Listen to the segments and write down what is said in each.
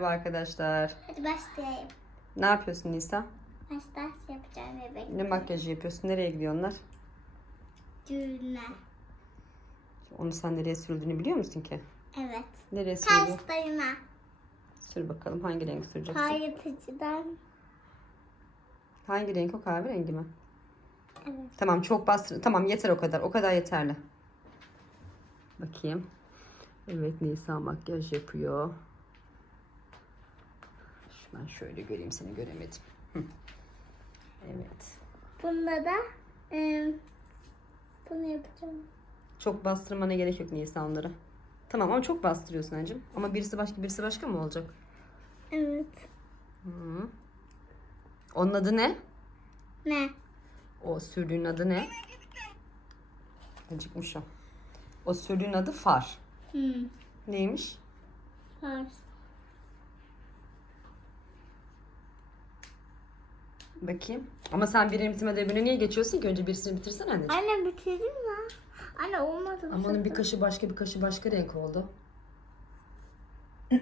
Merhaba arkadaşlar. Hadi başlayayım. Ne yapıyorsun Nisa? Başta yapacağım bebek. Ne makyajı yapıyorsun? Nereye gidiyor onlar? Düğüne. Onu sen nereye sürdüğünü biliyor musun ki? Evet. Nereye sürdün? Dayına. Sür bakalım hangi renk süreceksin? Kayıtıcıdan. Hangi renk o kahverengi mi? Evet. Tamam çok bastır. Tamam yeter o kadar. O kadar yeterli. Bakayım. Evet Nisa makyaj yapıyor. Ben şöyle göreyim seni göremedim. Hı. Evet. Bunda da e, bunu yapacağım. Çok bastırmana gerek yok Nisa onları. Tamam ama çok bastırıyorsun Ancım. Ama birisi başka birisi başka mı olacak? Evet. Hı. Onun adı ne? Ne? O sürdüğün adı ne? Acıkmış o. O sürdüğün adı far. Hmm. Neymiş? Ters. Bakayım. Ama sen birini bitirmeden öbürüne niye geçiyorsun ki? Önce birisini bitirsen anneciğim. Anne bitirdin mi? Anne olmadı. Ama onun bir kaşı başka bir kaşı başka renk oldu.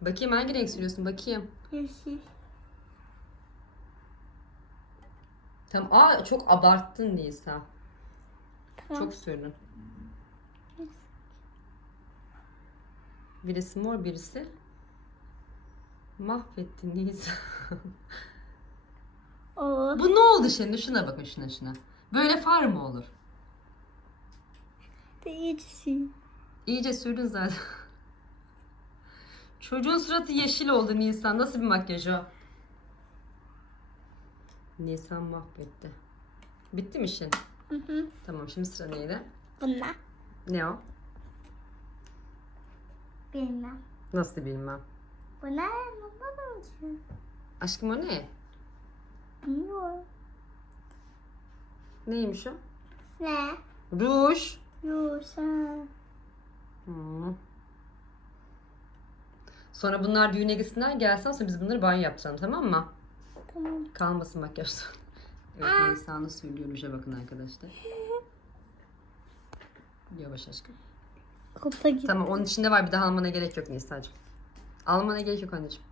Bakayım hangi renk sürüyorsun bakayım. Yeşil. Tamam. Aa çok abarttın Nisa. Tamam. Çok sürdün. Birisi mor birisi. Mahvettin Nisa. Oo. Bu ne oldu şimdi? Şuna bakın şuna şuna. Böyle far mı olur? Değilsin. İyice sürdün zaten. Çocuğun suratı yeşil oldu Nisan. Nasıl bir makyaj o? Nisan mahvetti. Bitti mi işin? Hı hı. Tamam şimdi sıra neydi? Bunlar. Ne o? Bilmem. Nasıl bilmem. Bu ne? Anlamadım ki. Aşkım o ne? Bilmiyorum. Neymiş o? Ne? Ruj. Sen. Hmm. Sonra bunlar düğüne gitsinler gelsen sonra biz bunları banyo yaptıralım tamam mı? Tamam. Kalmasın makyaj. Evet Nisan'ı söylüyor ruja bakın arkadaşlar. Yavaş aşkım. Kopa gitti. Tamam onun içinde var bir daha almana gerek yok Nisa'cığım. Almana gerek yok anneciğim.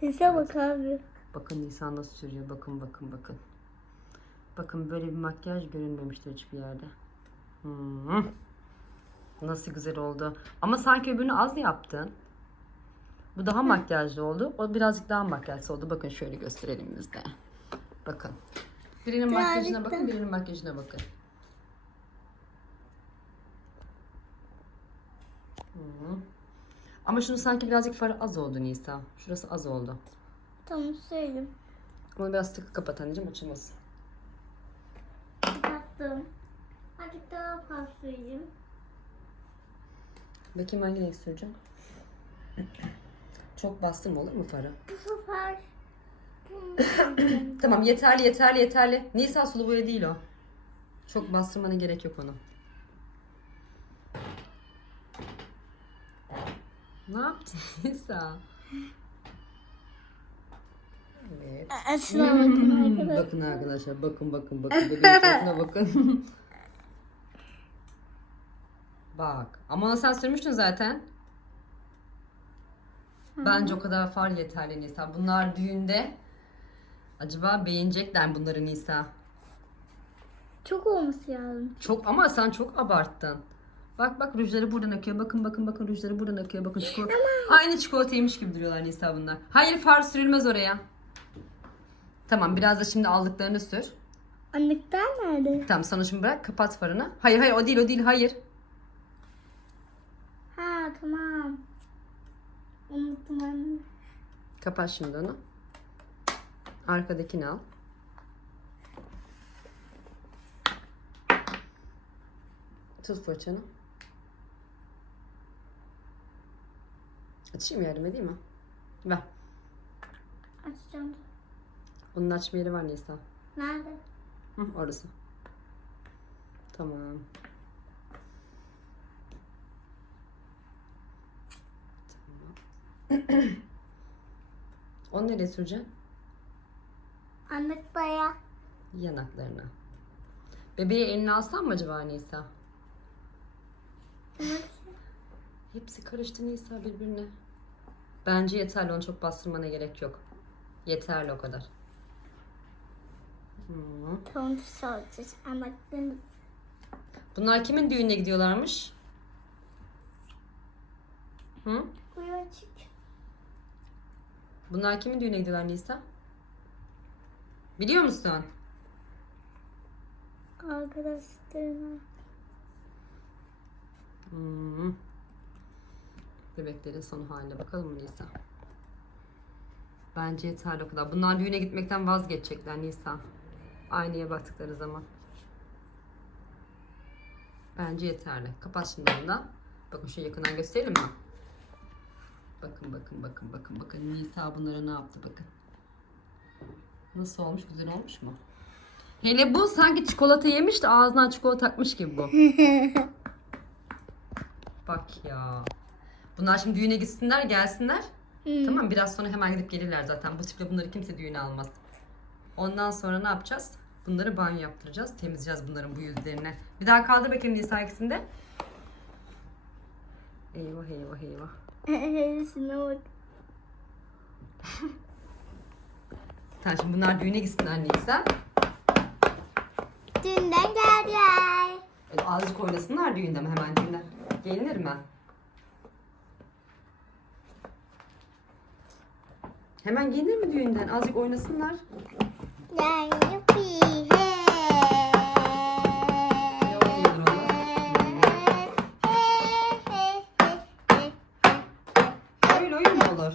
Sese bak abi. Bakın Nisan nasıl sürüyor bakın bakın bakın. Bakın böyle bir makyaj görünmemiştir hiçbir yerde. Hmm. Nasıl güzel oldu. Ama sanki öbürünü az yaptın. Bu daha makyajlı oldu. O birazcık daha makyajlı oldu. Bakın şöyle gösterelim biz de. Bakın. Birinin Birazcık makyajına bakın, birinin makyajına bakın. Hı. Ama şunu sanki birazcık farı az oldu Nisa. Şurası az oldu. Tamam söyleyeyim. Onu biraz sıkı kapat anneciğim açılmasın. Kapattım. Hadi daha fazla söyleyeyim. Bakayım hangi renk süreceğim. Çok bastırma olur mu farı? Bu sefer Tamam yeterli yeterli yeterli. Nisa sulu boya değil o. Çok bastırmana gerek yok onu. Ne yaptın Nisa? Evet. Aslına bakın arkadaşlar. Bakın arkadaşlar bakın bakın bakın bebeğin suratına bakın. Bak ama sen sürmüştün zaten. Bence o kadar far yeterli Nisa. Bunlar düğünde acaba beğenecekler mi bunları Nisa. Çok olması lazım. Çok ama sen çok abarttın. Bak bak rujları buradan akıyor. Bakın bakın bakın rujları buradan akıyor. Bakın çikolata. Aynı çikolata yemiş gibi duruyorlar Nisa bunlar. Hayır far sürülmez oraya. Tamam biraz da şimdi aldıklarını sür. Anlıklar nerede? Tamam sana şimdi bırak kapat farını. Hayır hayır o değil o değil hayır. Ha tamam. Unuttum anne. Kapat şimdi onu. Arkadakini al. Tut fırçanı. Açayım yardım edeyim mi? Ver. Açacağım. Onun açma yeri var Nisa. Nerede? Hı, orası. Tamam. Tamam. Onu nereye süreceksin? Anlıklara. Yanaklarına. Bebeği eline alsan mı acaba Nisa? Evet. Hepsi karıştı Nisa birbirine. Bence yeterli onu çok bastırmana gerek yok. Yeterli o kadar. Hı. Tontu soracağız ama Bunlar kimin düğününe gidiyorlarmış? Hı? kuyu açık. Bunlar kimin düğüne gidiyorlar Nisa? Biliyor musun? Arkadaşlarına. Hmm. Bebeklerin son haline bakalım mı Nisa? Bence yeterli o kadar. Bunlar düğüne gitmekten vazgeçecekler Nisa. Aynaya baktıkları zaman. Bence yeterli. Kapat şimdi bunu da. Bakın şu yakından gösterelim mi? Bakın bakın bakın bakın bakın. Nisa bunlara ne yaptı bakın. Nasıl olmuş? Güzel olmuş mu? Hele bu sanki çikolata yemiş de ağzına çikolata takmış gibi bu. Bak ya. Bunlar şimdi düğüne gitsinler gelsinler. Tamam biraz sonra hemen gidip gelirler zaten. Bu tiple bunları kimse düğüne almaz. Ondan sonra ne yapacağız? Bunları banyo yaptıracağız. Temizleyeceğiz bunların bu yüzlerini. Bir daha kaldır bakayım Nisa ikisinde. Eyvah eyvah eyvah. Şuna. Tamam şimdi bunlar düğüne gitsinler Nisa. Dünden geldiler. Öyle azıcık oynasınlar düğünde mi hemen düğünden? Gelinir mi? Hemen gelinir mi düğünden? Azıcık oynasınlar. Öyle oyun mu olur?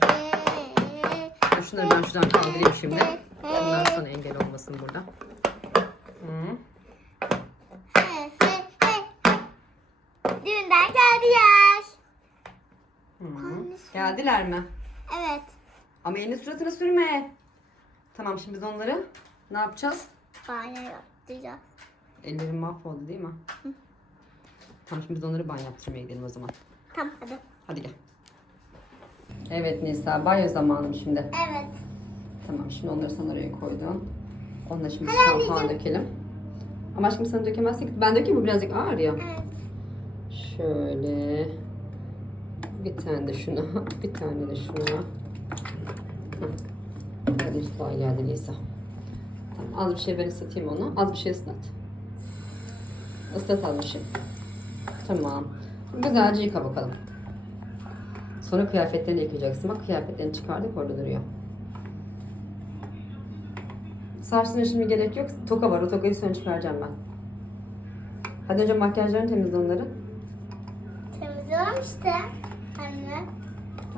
Dur Şunları ben şuradan kaldırayım şimdi. Bunlar sana engel olmasın burada. Hı. Dünden geldiler. Hı. Geldiler mi? Ama elini suratına sürme. Tamam şimdi biz onları ne yapacağız? Banyo yaptıracağız. Ellerim mahvoldu değil mi? Tamam şimdi biz onları banyo yaptırmaya gidelim o zaman. Tamam hadi. Hadi gel. Evet Nisa banyo zamanım şimdi. Evet. Tamam şimdi onları sen oraya koydun. Onları şimdi Hadi şampuan anneciğim. dökelim. Ama şimdi sen dökemezsin. Ben dökeyim bu birazcık ağır ya. Evet. Şöyle. Bir tane de şuna. Bir tane de şuna. Hadi ıslah geldi Nisa. Tamam, az bir şey ben ıslatayım onu. Az bir şey ıslat. Islat az şey. Tamam. Güzelce yıka bakalım. Sonra kıyafetlerini yıkayacaksın. Bak kıyafetlerini çıkardık orada duruyor. Saçlarına şimdi gerek yok. Toka var. O tokayı sonra çıkaracağım ben. Hadi önce makyajlarını temizle onları. Temizliyorum işte. Anne.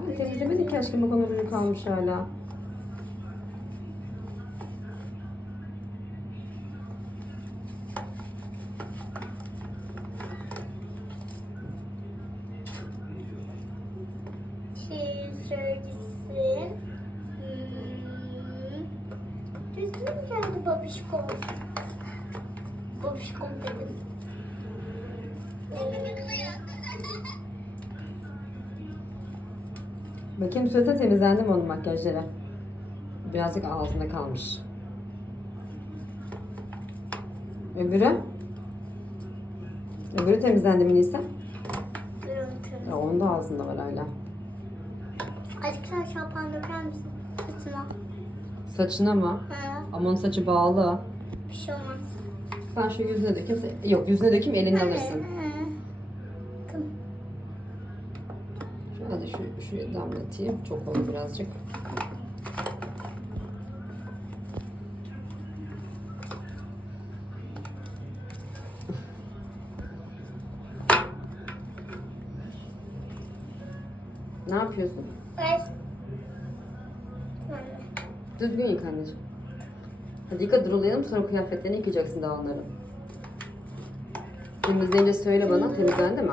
Ay, temizlemedik ki aşkım bak onun ucu kalmış hala. Hmm. Düzgün geldi. Babişko Bakayım suratı temizlendi mi onun makyajları? Birazcık ağzında kalmış. Öbürü? Öbürü temizlendi mi Nisa? Görüntü. Ya onun da ağzında var hala. Sen şampuan döker misin? Saçına. Saçına mı? Ha, Ama onun saçı bağlı. bir şey olmaz. Ben şu yüzüne dökeyim. Yok yüzüne dökeyim elini alırsın. Şuraya damlatayım. Çok oldu birazcık. Ne yapıyorsun? Düzgün yıka anneciğim. Hadi yıka durulayalım sonra kıyafetlerini yıkayacaksın daha onları. Temizleyince söyle bana temizlendi mi?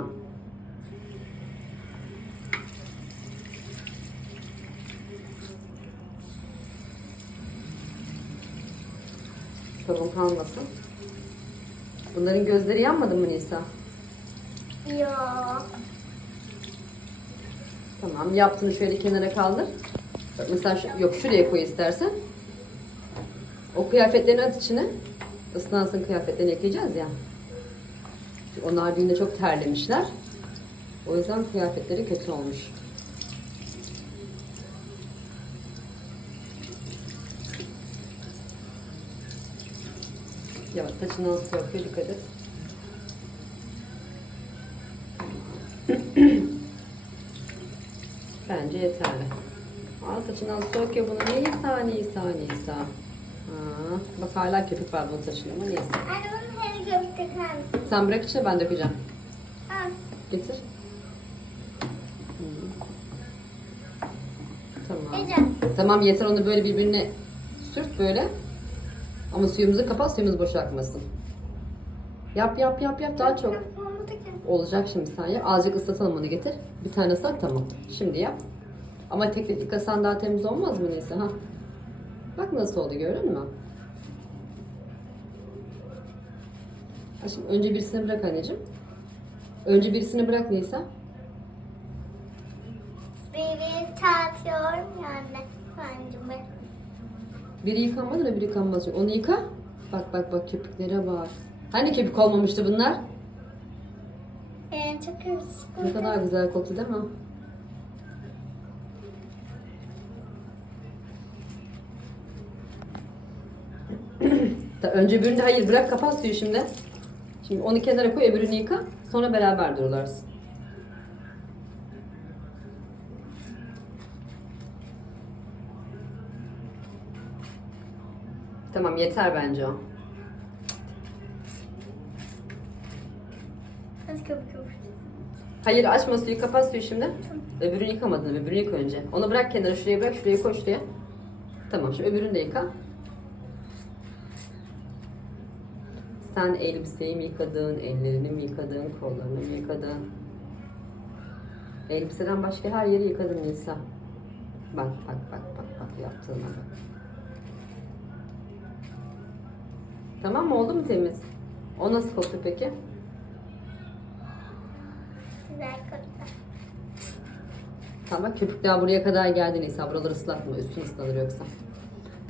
Sorun kalmasın. Bunların gözleri yanmadı mı Nisa? Yok. Tamam yaptığını şöyle kenara kaldır. Bak mesela şu, yok şuraya koy istersen. O kıyafetlerini at içine. Islansın kıyafetlerini yıkayacağız ya. Onlar düğünde çok terlemişler. O yüzden kıyafetleri kötü olmuş. Ya saçını nasıl yapıyor dikkat et. Bence yeterli. Aa saçından soğuk ya bunu. Nisa Nisa Nisa. Aa, bak hala köpük var bunun saçında ama neyse. Anne bunu hele göbek döker? Sen bırak içine ben dökeceğim. Al. Getir. Tamam. Tamam yeter onu böyle birbirine sürt böyle. Ama suyumuzu kapat suyumuz boşa akmasın. Yap yap yap yap daha çok. Olacak şimdi sen yap. Azıcık ıslatalım onu getir. Bir tane ıslat tamam. Şimdi yap. Ama tek tek yıkasan daha temiz olmaz mı neyse ha? Bak nasıl oldu gördün mü? Ha Şimdi önce birisini bırak anneciğim. Önce birisini bırak Nisa. Beni tartıyorum yani. Bence ben. Biri yıkanmadı da biri yıkanmaz. Onu yıka. Bak bak bak köpüklere bak. Hani köpük olmamıştı bunlar? Ee, çok hırsız. Ne kadar güzel koktu değil mi? Da önce birini hayır bırak kapat suyu şimdi. Şimdi onu kenara koy öbürünü yıka. Sonra beraber durularsın. Tamam yeter bence o. Hadi köpük köpük. Hayır açma suyu kapat suyu şimdi. Öbürünü yıkamadın öbürünü yıka önce. Onu bırak kenara şuraya bırak şuraya koy şuraya. Tamam şimdi öbürünü de yıka. Sen elbiseyi mi yıkadın, ellerini mi yıkadın, kollarını mı yıkadın? Elbiseden başka her yeri yıkadın Nisa. Bak bak bak bak bak yaptığına bak. Tamam mı oldu mu temiz? O nasıl koktu peki? Güzel koktu. Tamam bak köpük daha buraya kadar geldi Nisa. Buraları ıslatma. Üstün ıslanır yoksa.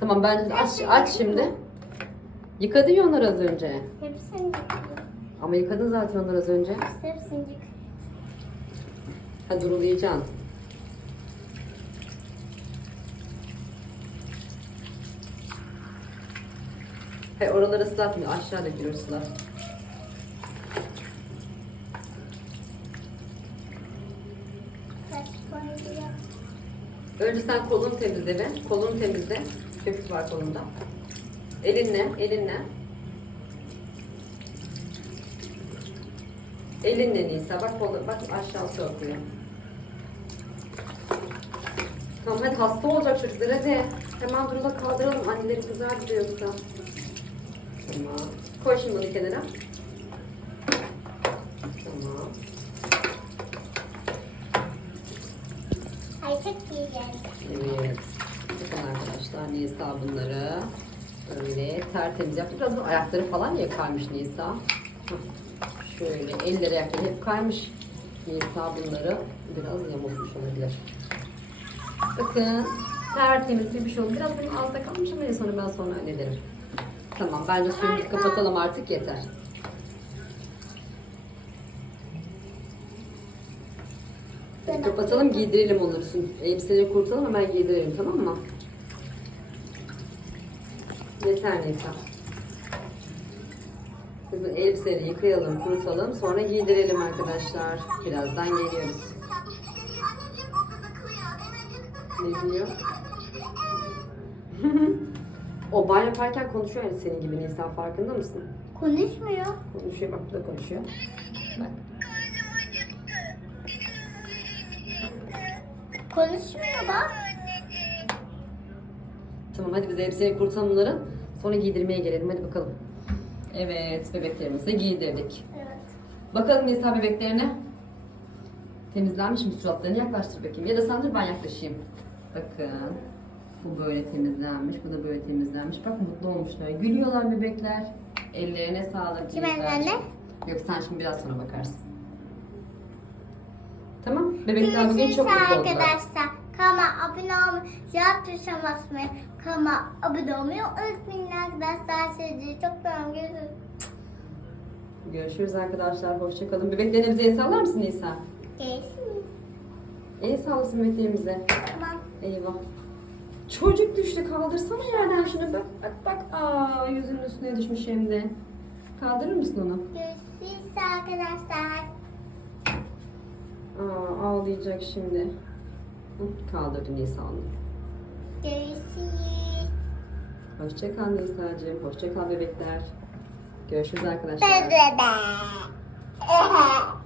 Tamam ben aç, aç şimdi. Yıkadın ya onları az önce. Hepsini yıkıyor. Ama yıkadın zaten onları az önce. Hepsini yıkıyor. Ha durulayacaksın. Hayır oraları ıslatmıyor. Saç boyayı yap. Önce sen kolunu temizle be. Kolunu temizle. Köpük var kolunda. Elinle, elinle. Elinle Nisa. Bak kolu, bak aşağısı akıyor. Tamam hadi hasta olacak çocuklar hadi. Hemen durula kaldıralım. Anneleri kızar bize yoksa. Tamam. Koy şimdi bunu kenara. Tamam. Ay çok iyi geldi. Evet. Bakın arkadaşlar Nisa bunları böyle tertemiz yaptı. Biraz da ayakları falan ya kaymış Nisa. Şöyle elleri ayakları hep kaymış. Nisa bunları biraz yamultmuş olabilir. Bakın tertemiz bir şey oldu. Biraz benim ağızda kalmış ama sonra ben sonra hallederim. Tamam bence suyumuzu kapatalım artık yeter. Hadi kapatalım giydirelim onları. Elbiseleri kurtalım hemen giydirelim tamam mı? Yeter Nisa. Kızım elbiseleri yıkayalım, kurutalım. Sonra giydirelim arkadaşlar. Birazdan geliyoruz. Ne diyor? O banyo yaparken konuşuyor yani senin gibi Nisa farkında mısın? Konuşmuyor. Konuşuyor bak bu da konuşuyor. Bak. Konuşmuyor bak. Tamam hadi biz elbiseyi kurutalım bunları. Sonra giydirmeye gelelim hadi bakalım. Evet bebeklerimizi giydirdik. Evet. Bakalım Nisa bebeklerine. Temizlenmiş mi suratlarını yaklaştır bakayım. Ya da sen dur ben yaklaşayım. Bakın. Bu böyle temizlenmiş, bu da böyle temizlenmiş. Bak mutlu olmuşlar. Gülüyorlar bebekler. Ellerine sağlık. Kim anne? Yok sen şimdi biraz sonra bakarsın. Tamam. Bebekler bugün çok mutlu oldular. arkadaşlar. Kama abone olmayı, yap tuşuna basmayı, kama abone olmayı unutmayın arkadaşlar. Sizi çok seviyorum. Görüşürüz. Görüşürüz arkadaşlar. Hoşçakalın. Bebeklerine bize el sallar mısın Nisa? Görüşürüz. El sallasın Mete'mize. Tamam. Eyvah. Çocuk düştü. Kaldırsana yerden şunu. Bak bak bak. Aa yüzünün üstüne düşmüş hem de. Kaldırır mısın onu? Görüşürüz arkadaşlar. Aa ağlayacak şimdi. Kaldırdı Nisa onu. Görüşürüz. Hoşça kal Nisa'cığım. Hoşça kal bebekler. Görüşürüz arkadaşlar.